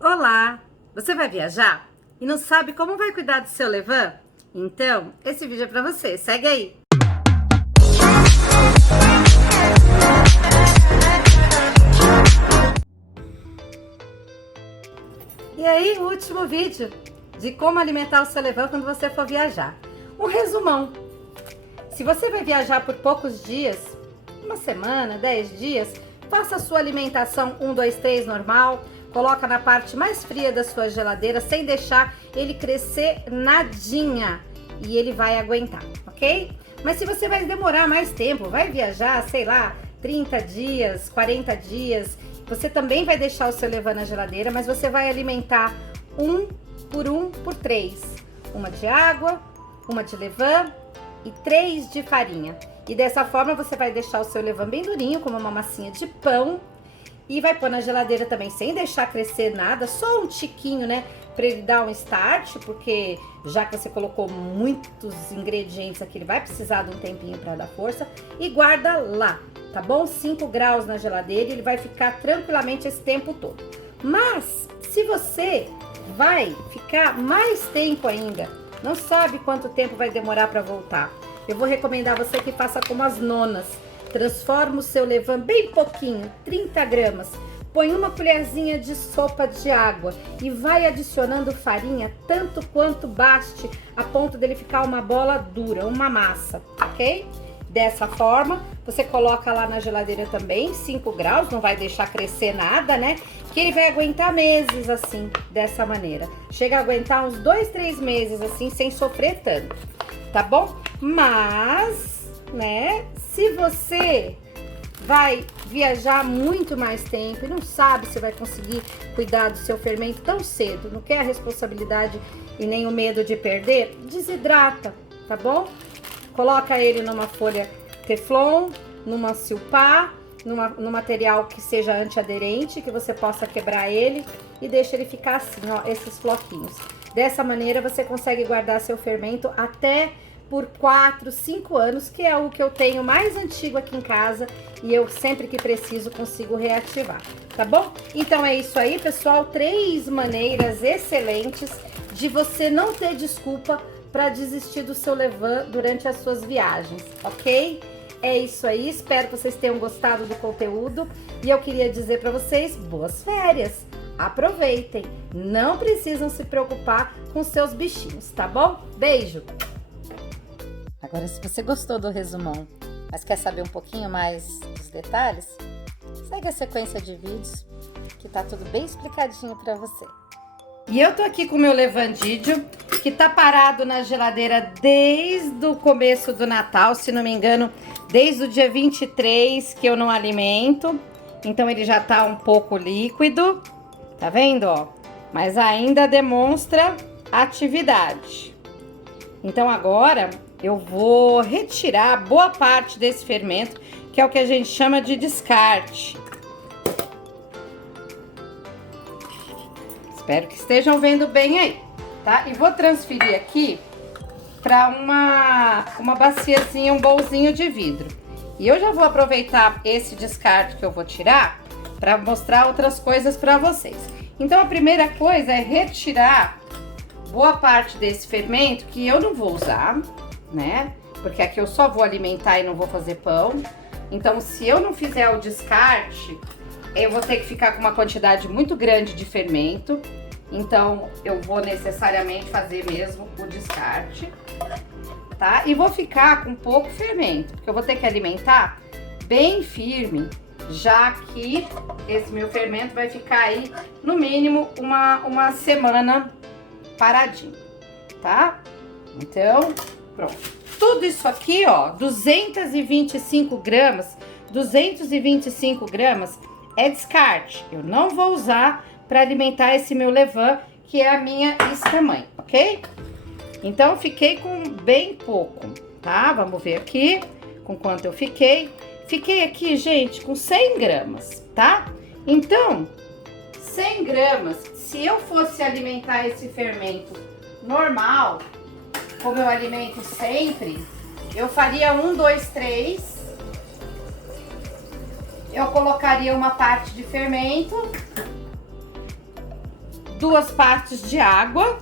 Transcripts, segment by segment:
Olá! Você vai viajar e não sabe como vai cuidar do seu levain? Então, esse vídeo é para você. Segue aí! E aí, o último vídeo de como alimentar o seu levain quando você for viajar. Um resumão. Se você vai viajar por poucos dias, uma semana, 10 dias, faça a sua alimentação 1, 2, 3 normal. Coloca na parte mais fria da sua geladeira, sem deixar ele crescer nadinha. E ele vai aguentar, ok? Mas se você vai demorar mais tempo, vai viajar, sei lá, 30 dias, 40 dias, você também vai deixar o seu levain na geladeira, mas você vai alimentar 1 por 3. Uma de água, uma de levain e 3 de farinha. E dessa forma você vai deixar o seu levain bem durinho, como uma massinha de pão. E vai pôr na geladeira também, sem deixar crescer nada, só um tiquinho, né? Pra ele dar um start, porque já que você colocou muitos ingredientes aqui, ele vai precisar de um tempinho para dar força. E guarda lá, tá bom? 5 graus na geladeira e ele vai ficar tranquilamente esse tempo todo. Mas, se você vai ficar mais tempo ainda, não sabe quanto tempo vai demorar para voltar, eu vou recomendar você que faça como as nonas. Transforma o seu levain bem pouquinho, 30 gramas. Põe uma colherzinha de sopa de água e vai adicionando farinha tanto quanto baste, a ponto dele ficar uma bola dura, uma massa, ok? Dessa forma, você coloca lá na geladeira também, 5 graus, não vai deixar crescer nada, né? Que ele vai aguentar meses assim, dessa maneira. Chega a aguentar uns 2, 3 meses assim, sem sofrer tanto, tá bom? Mas, né, se você vai viajar muito mais tempo e não sabe se vai conseguir cuidar do seu fermento tão cedo, não quer a responsabilidade e nem o medo de perder, desidrata, tá bom? Coloca ele numa folha teflon, numa silpá, num material que seja antiaderente, que você possa quebrar ele e deixa ele ficar assim, ó, esses floquinhos. Dessa maneira você consegue guardar seu fermento até por 4, 5 anos, que é o que eu tenho mais antigo aqui em casa e eu sempre que preciso consigo reativar, tá bom? Então é isso aí, pessoal, 3 maneiras excelentes de você não ter desculpa para desistir do seu levain durante as suas viagens, ok? É isso aí, espero que vocês tenham gostado do conteúdo e eu queria dizer para vocês, boas férias! Aproveitem, não precisam se preocupar com seus bichinhos, tá bom? Beijo! Agora, se você gostou do resumão, mas quer saber um pouquinho mais dos detalhes, segue a sequência de vídeos que tá tudo bem explicadinho para você. E eu tô aqui com o meu levandídio, que tá parado na geladeira desde o começo do Natal, se não me engano, desde o dia 23 que eu não alimento. Então ele já tá um pouco líquido, tá vendo, ó? Mas ainda demonstra atividade. Então agora eu vou retirar boa parte desse fermento, que é o que a gente chama de descarte. Espero que estejam vendo bem aí, tá? E vou transferir aqui para uma baciazinha, um bolzinho de vidro. E eu já vou aproveitar esse descarte que eu vou tirar para mostrar outras coisas para vocês. Então a primeira coisa é retirar boa parte desse fermento que eu não vou usar, né? Porque aqui eu só vou alimentar e não vou fazer pão. Então, se eu não fizer o descarte, eu vou ter que ficar com uma quantidade muito grande de fermento. Então, eu vou necessariamente fazer mesmo o descarte, tá? E vou ficar com pouco fermento, porque eu vou ter que alimentar bem firme, já que esse meu fermento vai ficar aí, no mínimo, uma semana paradinho, tá? Então, pronto. Tudo isso aqui, ó, 225 gramas é descarte. Eu não vou usar para alimentar esse meu levain, que é a minha isca-mãe, ok? Então, fiquei com bem pouco, tá? Vamos ver aqui com quanto eu fiquei. Fiquei aqui, gente, com 100 gramas, tá? Então, 100 gramas, se eu fosse alimentar esse fermento normal, como eu alimento sempre, eu faria 1, 2, 3. Eu colocaria uma parte de fermento 2 partes de água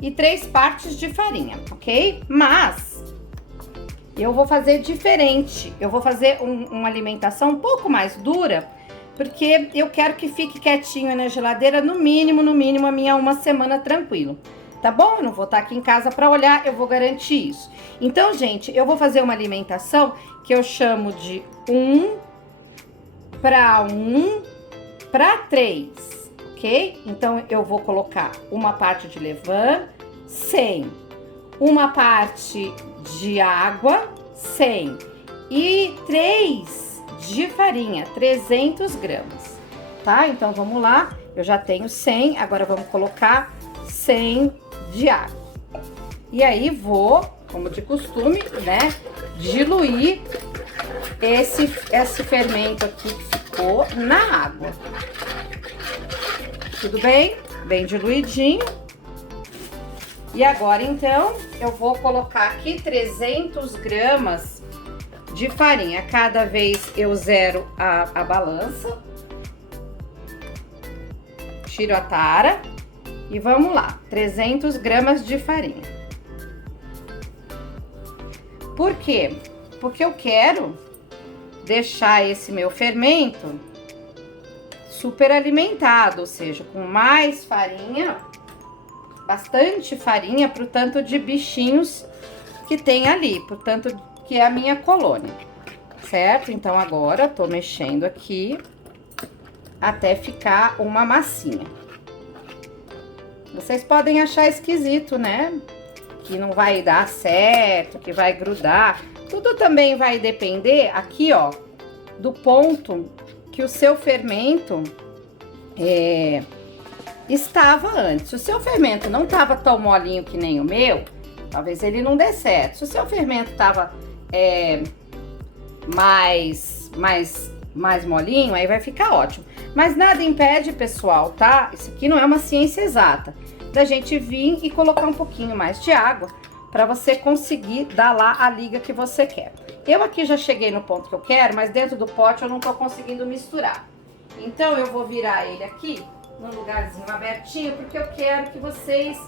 e 3 partes de farinha, ok? Mas eu vou fazer diferente. Eu vou fazer uma alimentação um pouco mais dura, porque eu quero que fique quietinho na geladeira no mínimo a minha 1 semana tranquilo. Tá bom? Eu não vou estar aqui em casa para olhar, eu vou garantir isso. Então, gente, eu vou fazer uma alimentação que eu chamo de 1 para 3, ok? Então, eu vou colocar uma parte de levain, 100, uma parte de água, 100 e 3 de farinha, 300 gramas, tá? Então, vamos lá, eu já tenho 100, agora vamos colocar 100 de água. E aí, vou, como de costume, né, diluir esse fermento aqui que ficou na água. Tudo bem? Bem diluidinho. E agora, então, eu vou colocar aqui 300 gramas de farinha. Cada vez eu zero a balança. Tiro a tara. E vamos lá, 300 gramas de farinha. Por quê? Porque eu quero deixar esse meu fermento super alimentado, ou seja, com mais farinha, bastante farinha pro tanto de bichinhos que tem ali, pro tanto que é a minha colônia, certo? Então, agora tô mexendo aqui até ficar uma massinha. Vocês podem achar esquisito, né? Que não vai dar certo, que vai grudar. Tudo também vai depender aqui, ó, do ponto que o seu fermento estava antes. Se o seu fermento não estava tão molinho que nem o meu, talvez ele não dê certo. Se o seu fermento estava mais molinho, aí vai ficar ótimo. Mas nada impede, pessoal, tá? Isso aqui não é uma ciência exata, da gente vir e colocar um pouquinho mais de água para você conseguir dar lá a liga que você quer. Eu aqui já cheguei no ponto que eu quero, mas dentro do pote eu não tô conseguindo misturar. Então, eu vou virar ele aqui num lugarzinho abertinho, porque eu quero que vocês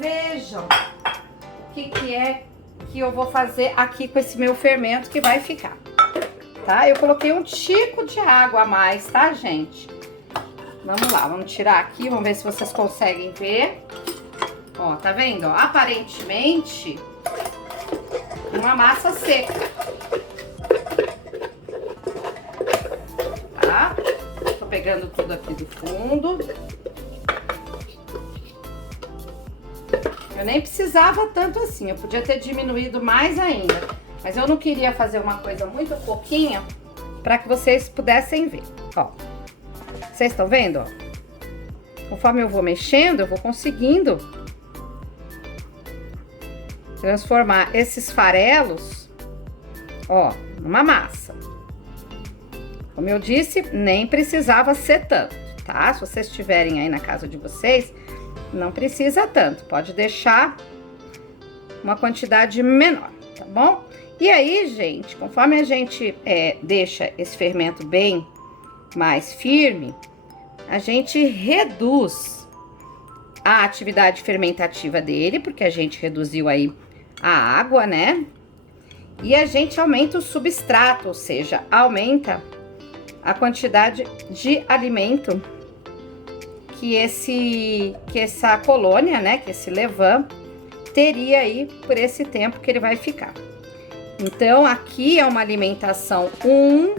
vejam o que é que eu vou fazer aqui com esse meu fermento que vai ficar. Tá? Eu coloquei um tico de água a mais, tá, gente? Vamos lá, vamos tirar aqui, vamos ver se vocês conseguem ver. Ó, tá vendo? Ó, aparentemente, uma massa seca. Tá? Tô pegando tudo aqui do fundo. Eu nem precisava tanto assim, eu podia ter diminuído mais ainda. Mas eu não queria fazer uma coisa muito pouquinha para que vocês pudessem ver. Ó, vocês estão vendo? Ó? Conforme eu vou mexendo, eu vou conseguindo transformar esses farelos, ó, numa massa. Como eu disse, nem precisava ser tanto, tá? Se vocês estiverem aí na casa de vocês, não precisa tanto. Pode deixar uma quantidade menor, tá bom? E aí, gente, conforme a gente deixa esse fermento bem mais firme, a gente reduz a atividade fermentativa dele, porque a gente reduziu aí a água, né? E a gente aumenta o substrato, ou seja, aumenta a quantidade de alimento que essa colônia, né, que esse levain teria aí por esse tempo que ele vai ficar. Então, aqui é uma alimentação 1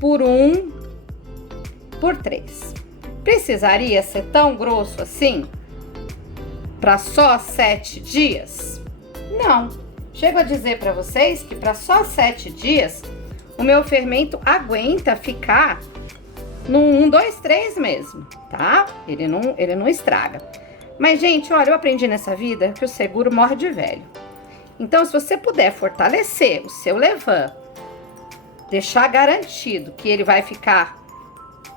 por 1 por 3. Precisaria ser tão grosso assim para só 7 dias? Não. Chego a dizer para vocês que para só 7 dias o meu fermento aguenta ficar no 1, 2, 3 mesmo, tá? Ele não estraga. Mas, gente, olha, eu aprendi nessa vida que o seguro morre de velho. Então, se você puder fortalecer o seu levain, deixar garantido que ele vai ficar,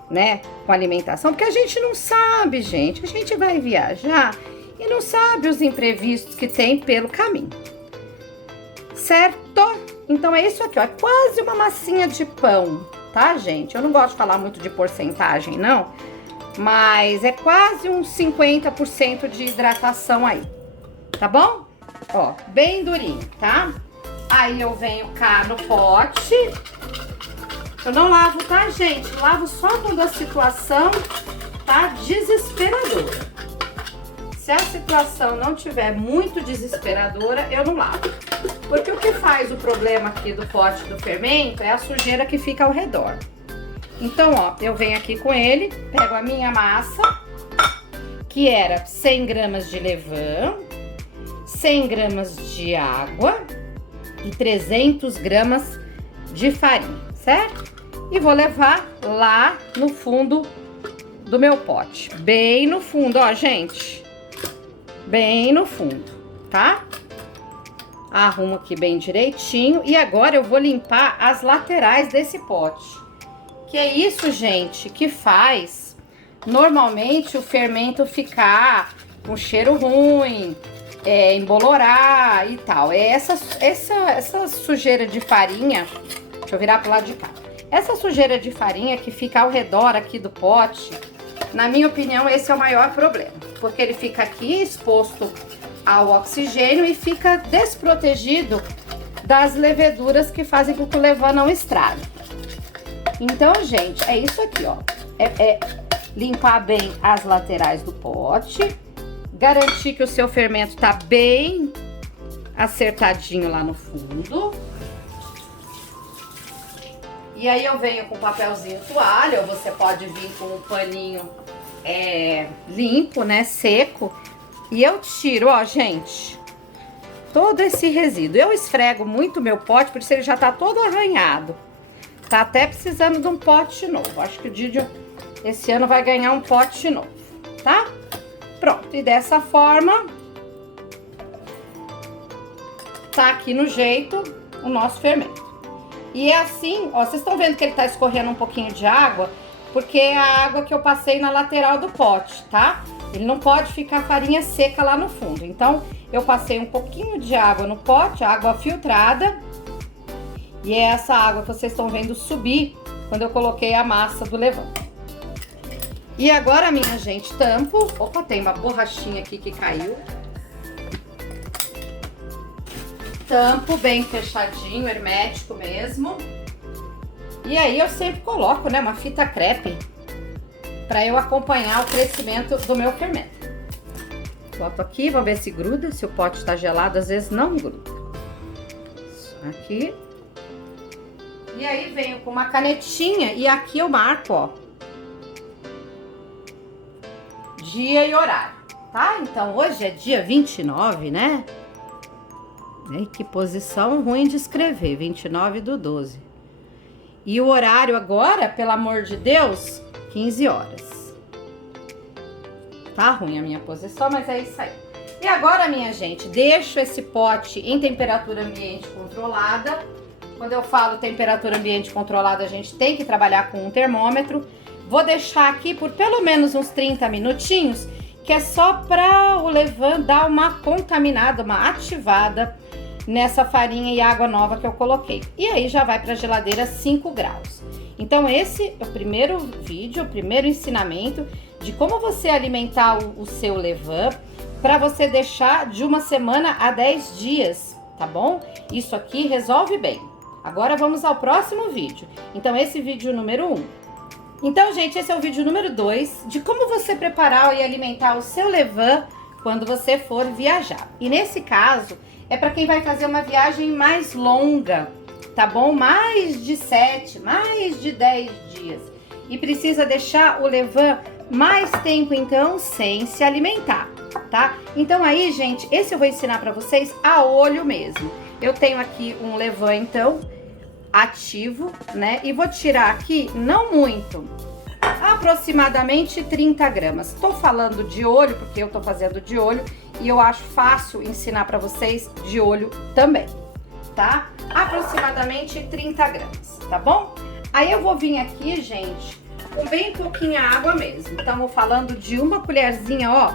né, com alimentação, porque a gente não sabe, gente, a gente vai viajar e não sabe os imprevistos que tem pelo caminho, certo? Então, é isso aqui, ó, é quase uma massinha de pão, tá, gente? Eu não gosto de falar muito de porcentagem, não, mas é quase uns 50% de hidratação aí, tá bom? Ó, bem durinho, tá? Aí eu venho cá no pote. Eu não lavo, tá, gente? Lavo só quando a situação tá desesperadora. Se a situação não tiver muito desesperadora, eu não lavo. Porque o que faz o problema aqui do pote do fermento é a sujeira que fica ao redor. Então, ó, eu venho aqui com ele, pego a minha massa, que era 100 gramas de levain, 100 gramas de água e 300 gramas de farinha, certo? E vou levar lá no fundo do meu pote, bem no fundo, ó, gente, bem no fundo, tá? Arrumo aqui bem direitinho e agora eu vou limpar as laterais desse pote. Que é isso, gente, que faz normalmente o fermento ficar com cheiro ruim, embolorar e tal. É essa sujeira de farinha, deixa eu virar pro lado de cá. Essa sujeira de farinha que fica ao redor aqui do pote, na minha opinião, esse é o maior problema. Porque ele fica aqui exposto ao oxigênio e fica desprotegido das leveduras que fazem com que o levain não estrague. Então, gente, é isso aqui, ó. Limpar bem as laterais do pote, garantir que o seu fermento tá bem acertadinho lá no fundo. E aí eu venho com papelzinho toalha, ou você pode vir com um paninho limpo, né, seco. E eu tiro, ó, gente, todo esse resíduo. Eu esfrego muito meu pote, por isso ele já tá todo arranhado. Tá até precisando de um pote novo. Acho que o Didio esse ano vai ganhar um pote novo, tá? Pronto, e dessa forma tá aqui no jeito o nosso fermento. E é assim, ó, vocês estão vendo que ele tá escorrendo um pouquinho de água, porque é a água que eu passei na lateral do pote, tá? Ele não pode ficar farinha seca lá no fundo. Então, eu passei um pouquinho de água no pote, água filtrada. E é essa água que vocês estão vendo subir quando eu coloquei a massa do levain. E agora, minha gente, tampo. Opa, tem uma borrachinha aqui que caiu. Tampo bem fechadinho, hermético mesmo. E aí eu sempre coloco, né, uma fita crepe para eu acompanhar o crescimento do meu fermento. Boto aqui, vamos ver se gruda. Se o pote está gelado, às vezes não gruda. Isso aqui. E aí venho com uma canetinha e aqui eu marco, ó, dia e horário, tá? Então hoje é dia 29, né? E que posição ruim de escrever, 29/12. E o horário agora, pelo amor de Deus, 15 horas. Tá ruim a minha posição, mas é isso aí. E agora, minha gente, deixo esse pote em temperatura ambiente controlada. Quando eu falo temperatura ambiente controlada, a gente tem que trabalhar com um termômetro. Vou deixar aqui por pelo menos uns 30 minutinhos, que é só para o levain dar uma contaminada, uma ativada nessa farinha e água nova que eu coloquei. E aí já vai para a geladeira 5 graus. Então esse é o primeiro vídeo, o primeiro ensinamento de como você alimentar o seu levain para você deixar de 1 semana a 10 dias, tá bom? Isso aqui resolve bem. Agora vamos ao próximo vídeo. Então esse vídeo número 1. Então, gente, esse é o vídeo número 2 de como você preparar e alimentar o seu levain quando você for viajar. E nesse caso, é para quem vai fazer uma viagem mais longa, tá bom? Mais de 7, mais de 10 dias. E precisa deixar o levain mais tempo, então, sem se alimentar, tá? Então aí, gente, esse eu vou ensinar para vocês a olho mesmo. Eu tenho aqui um levain, então, ativo, né? E vou tirar aqui, não muito, aproximadamente 30 gramas. Tô falando de olho, porque eu tô fazendo de olho e eu acho fácil ensinar pra vocês de olho também, tá? Aproximadamente 30 gramas, tá bom? Aí eu vou vir aqui, gente, com bem pouquinha água mesmo. Estamos falando de uma colherzinha, ó,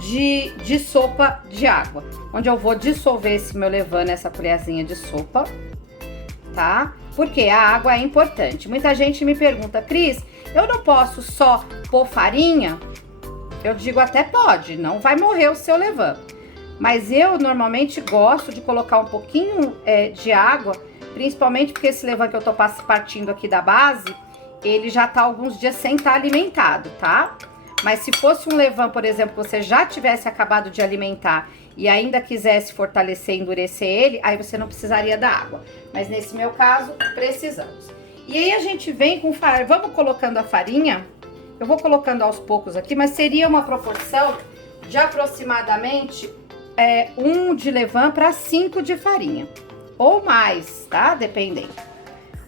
de sopa de água, onde eu vou dissolver esse meu levain nessa colherzinha de sopa, tá? Porque a água é importante. Muita gente me pergunta, Cris, eu não posso só pôr farinha, eu digo até pode, não vai morrer o seu levain. Mas eu normalmente gosto de colocar um pouquinho de água, principalmente porque esse levain que eu tô partindo aqui da base, ele já tá alguns dias sem estar alimentado, tá? Mas se fosse um levain, por exemplo, que você já tivesse acabado de alimentar e ainda quisesse fortalecer e endurecer ele, aí você não precisaria da água. Mas nesse meu caso, precisamos. E aí a gente vem com farinha, vamos colocando a farinha, eu vou colocando aos poucos aqui, mas seria uma proporção de aproximadamente 1 de levain para 5 de farinha, ou mais, tá? Dependendo.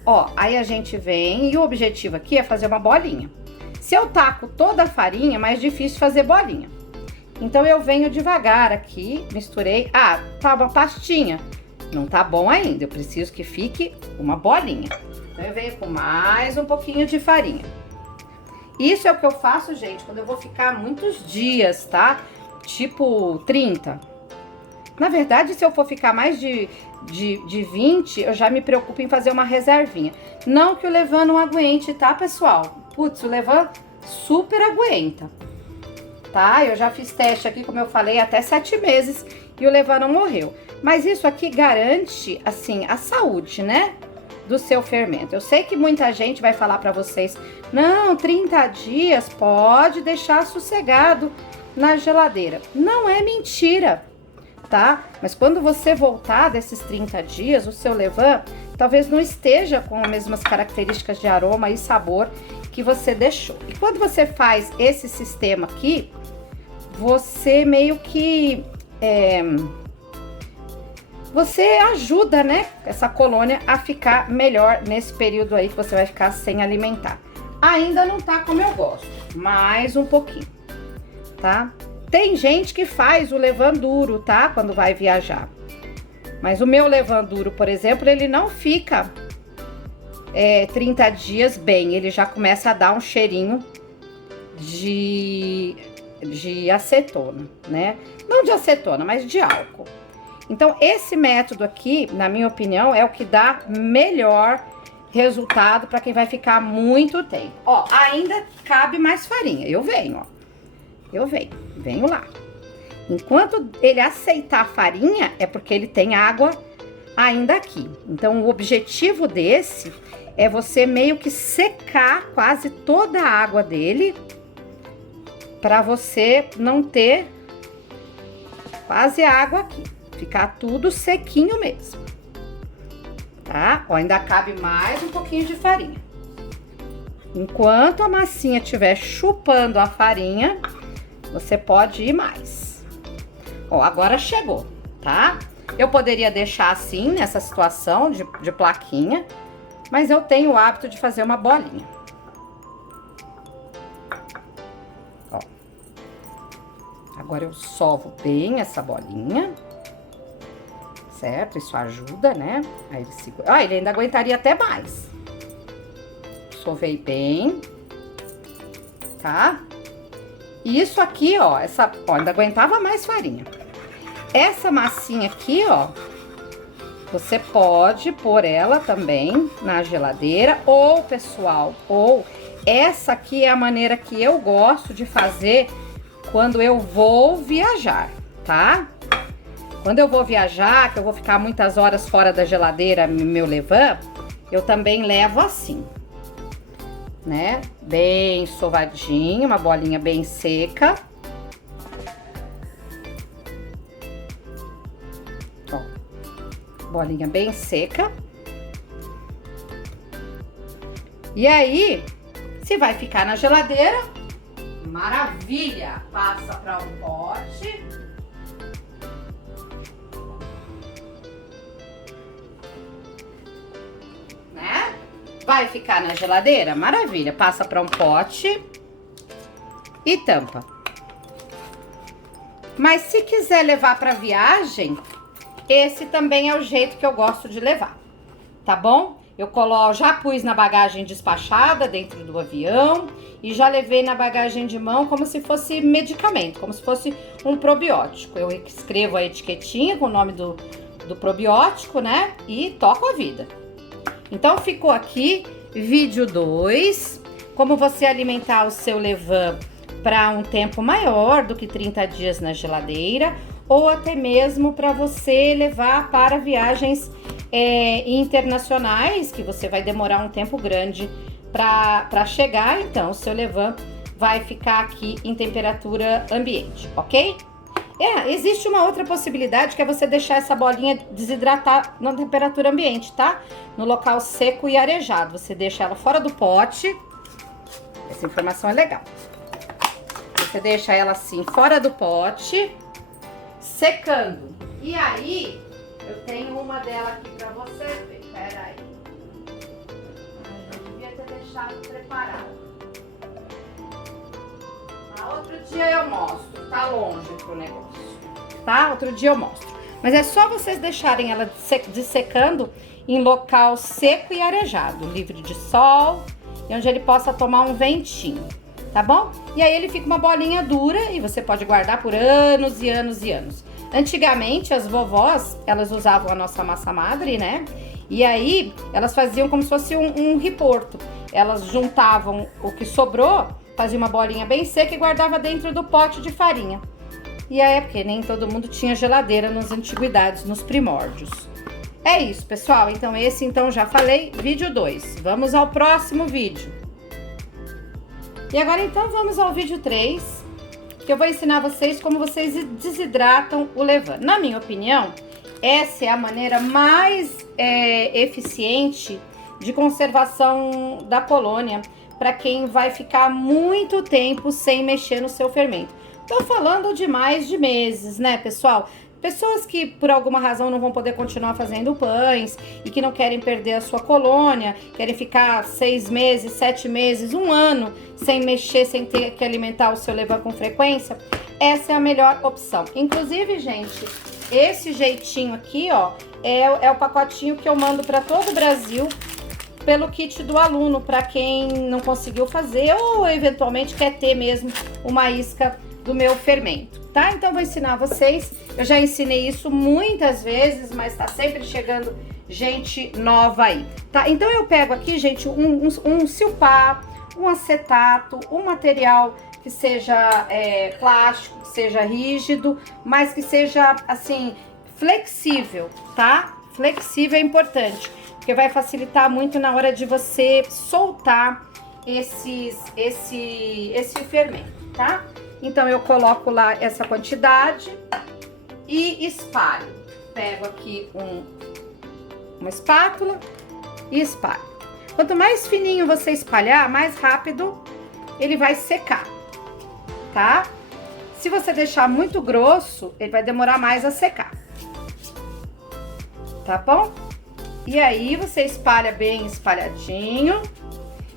Ó, aí a gente vem e o objetivo aqui é fazer uma bolinha. Se eu taco toda a farinha, é mais difícil fazer bolinha. Então eu venho devagar aqui, misturei. Ah, tá uma pastinha. Não tá bom ainda, eu preciso que fique uma bolinha. Então eu venho com mais um pouquinho de farinha. Isso é o que eu faço, gente, quando eu vou ficar muitos dias, tá? Tipo 30. Na verdade, se eu for ficar mais de 20, eu já me preocupo em fazer uma reservinha. Não que o levain não aguente, tá, pessoal? Putz, o levain super aguenta, tá? Eu já fiz teste aqui, como eu falei, até 7 meses e o levain não morreu. Mas isso aqui garante, assim, a saúde, né? Do seu fermento. Eu sei que muita gente vai falar pra vocês, não, 30 dias pode deixar sossegado na geladeira. Não é mentira, tá? Mas quando você voltar desses 30 dias, o seu levain talvez não esteja com as mesmas características de aroma e sabor que você deixou. E quando você faz esse sistema aqui, você meio que você ajuda, né, essa colônia a ficar melhor nesse período aí que você vai ficar sem alimentar. Ainda não tá como eu gosto, mais um pouquinho, tá? Tem gente que faz o levain duro, tá, quando vai viajar. Mas o meu levain duro, por exemplo, ele não fica 30 dias bem, ele já começa a dar um cheirinho de acetona, né? Não de acetona, mas de álcool. Então, esse método aqui, na minha opinião, é o que dá melhor resultado para quem vai ficar muito tempo. Ó, ainda cabe mais farinha. Eu venho, ó. Eu venho lá. Enquanto ele aceitar a farinha, é porque ele tem água ainda aqui. Então, o objetivo desse é você meio que secar quase toda a água dele, para você não ter quase água aqui. Ficar tudo sequinho mesmo, tá? Ó, ainda cabe mais um pouquinho de farinha. Enquanto a massinha estiver chupando a farinha, você pode ir mais. Ó, agora chegou, tá? Eu poderia deixar assim, nessa situação de plaquinha, mas eu tenho o hábito de fazer uma bolinha. Ó. Agora eu sovo bem essa bolinha. Certo? Isso ajuda, né? Aí ele segura. Ah, ele ainda aguentaria até mais. Sovei bem. Tá? E isso aqui, ó, ainda aguentava mais farinha. Essa massinha aqui, ó, você pode pôr ela também na geladeira, ou, pessoal, essa aqui é a maneira que eu gosto de fazer quando eu vou viajar, tá? Quando eu vou viajar, que eu vou ficar muitas horas fora da geladeira, meu levain, eu também levo assim, né? Bem sovadinho, uma bolinha bem seca. Ó, bolinha bem seca. E aí, se vai ficar na geladeira, maravilha! Passa para um pote. Vai ficar na geladeira? Maravilha. Passa para um pote e tampa. Mas se quiser levar para viagem, esse também é o jeito que eu gosto de levar, tá bom? Eu já pus na bagagem despachada dentro do avião e já levei na bagagem de mão como se fosse medicamento, como se fosse um probiótico. Eu escrevo a etiquetinha com o nome do probiótico, né? E toco a vida. Então, ficou aqui vídeo 2 como você alimentar o seu levain para um tempo maior do que 30 dias na geladeira, ou até mesmo para você levar para viagens internacionais, que você vai demorar um tempo grande para chegar. Então, o seu levain vai ficar aqui em temperatura ambiente, ok? Existe uma outra possibilidade, que é você deixar essa bolinha desidratar na temperatura ambiente, tá? No local seco e arejado. Você deixa ela fora do pote. Essa informação é legal. Você deixa ela assim, fora do pote, secando. E aí, eu tenho uma dela aqui pra você ver. Pera aí. Eu devia ter deixado preparado. Outro dia eu mostro, tá longe pro negócio, tá? Outro dia eu mostro. Mas é só vocês deixarem ela dessecando em local seco e arejado, livre de sol, e onde ele possa tomar um ventinho, tá bom? E aí ele fica uma bolinha dura e você pode guardar por anos e anos e anos. Antigamente, as vovós, elas usavam a nossa massa madre, né? E aí, elas faziam como se fosse um reporto. Elas juntavam o que sobrou, fazia uma bolinha bem seca e guardava dentro do pote de farinha. E aí é porque nem todo mundo tinha geladeira nas antiguidades, nos primórdios. É isso, pessoal. Então esse já falei, vídeo 2. Vamos ao próximo vídeo. E agora então vamos ao vídeo 3, que eu vou ensinar vocês como vocês desidratam o levain. Na minha opinião, essa é a maneira mais eficiente de conservação da colônia, para quem vai ficar muito tempo sem mexer no seu fermento. Tô falando de mais de meses, né, pessoal? Pessoas que por alguma razão não vão poder continuar fazendo pães e que não querem perder a sua colônia, querem ficar 6 meses, 7 meses, 1 ano sem mexer, sem ter que alimentar o seu levain com frequência, essa é a melhor opção. Inclusive, gente, esse jeitinho aqui, ó, é o pacotinho que eu mando para todo o Brasil, pelo kit do aluno, para quem não conseguiu fazer ou eventualmente quer ter mesmo uma isca do meu fermento, tá? Então vou ensinar vocês. Eu já ensinei isso muitas vezes, mas tá sempre chegando gente nova aí, tá? Então eu pego aqui, gente, um silpar, um acetato, um material que seja plástico, que seja rígido, mas que seja assim flexível, tá? Flexível é importante, porque vai facilitar muito na hora de você soltar esse fermento, tá? Então eu coloco lá essa quantidade e espalho. Pego aqui uma espátula e espalho. Quanto mais fininho você espalhar, mais rápido ele vai secar, tá? Se você deixar muito grosso, ele vai demorar mais a secar, tá bom? E aí você espalha bem espalhadinho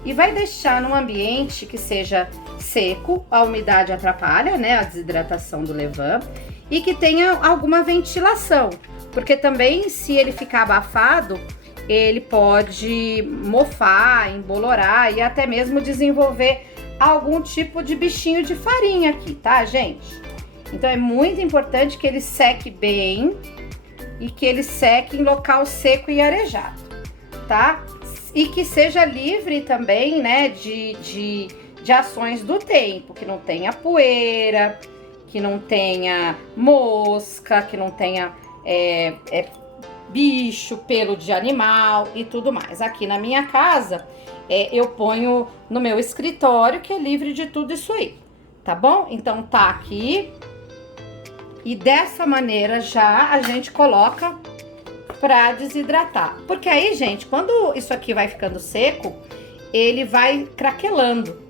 e vai deixar num ambiente que seja seco, a umidade atrapalha, né, a desidratação do levain, e que tenha alguma ventilação, porque também se ele ficar abafado, ele pode mofar, embolorar e até mesmo desenvolver algum tipo de bichinho de farinha aqui, tá, gente? Então é muito importante que ele seque bem e que ele seque em local seco e arejado, tá? E que seja livre também, né, de ações do tempo, que não tenha poeira, que não tenha mosca, que não tenha bicho, pelo de animal e tudo mais. Aqui na minha casa, eu ponho no meu escritório, que é livre de tudo isso aí, tá bom? Então tá aqui. E dessa maneira já a gente coloca pra desidratar. Porque aí, gente, quando isso aqui vai ficando seco, ele vai craquelando.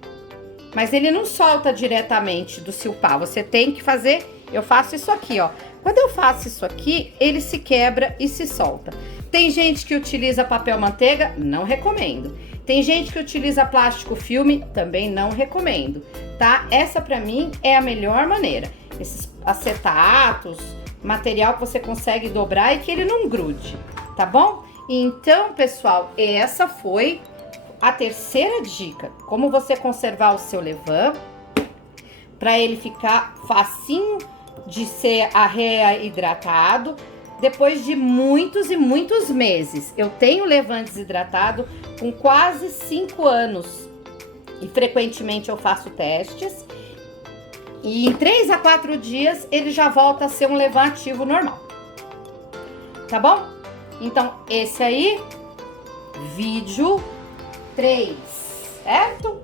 Mas ele não solta diretamente do silpar. Você tem que fazer... Eu faço isso aqui, ó. Quando eu faço isso aqui, ele se quebra e se solta. Tem gente que utiliza papel manteiga, não recomendo. Tem gente que utiliza plástico filme, também não recomendo, tá? Essa pra mim é a melhor maneira. Esses acetatos, material que você consegue dobrar e que ele não grude, tá bom? Então, pessoal, essa foi a terceira dica. Como você conservar o seu levain para ele ficar facinho de ser reidratado depois de muitos e muitos meses. Eu tenho levain desidratado com quase 5 anos e frequentemente eu faço testes. E em 3 a 4 dias ele já volta a ser um Levan ativo normal. Tá bom? Então, esse aí, vídeo 3, certo?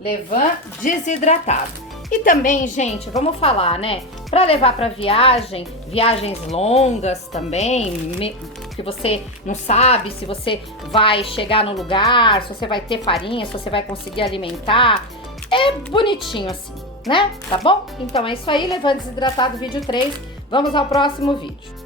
Levan desidratado. E também, gente, vamos falar, né? Para levar para viagens longas também, que você não sabe se você vai chegar no lugar, se você vai ter farinha, se você vai conseguir alimentar. É bonitinho assim, né? Tá bom? Então é isso aí, Levan desidratado, vídeo 3. Vamos ao próximo vídeo.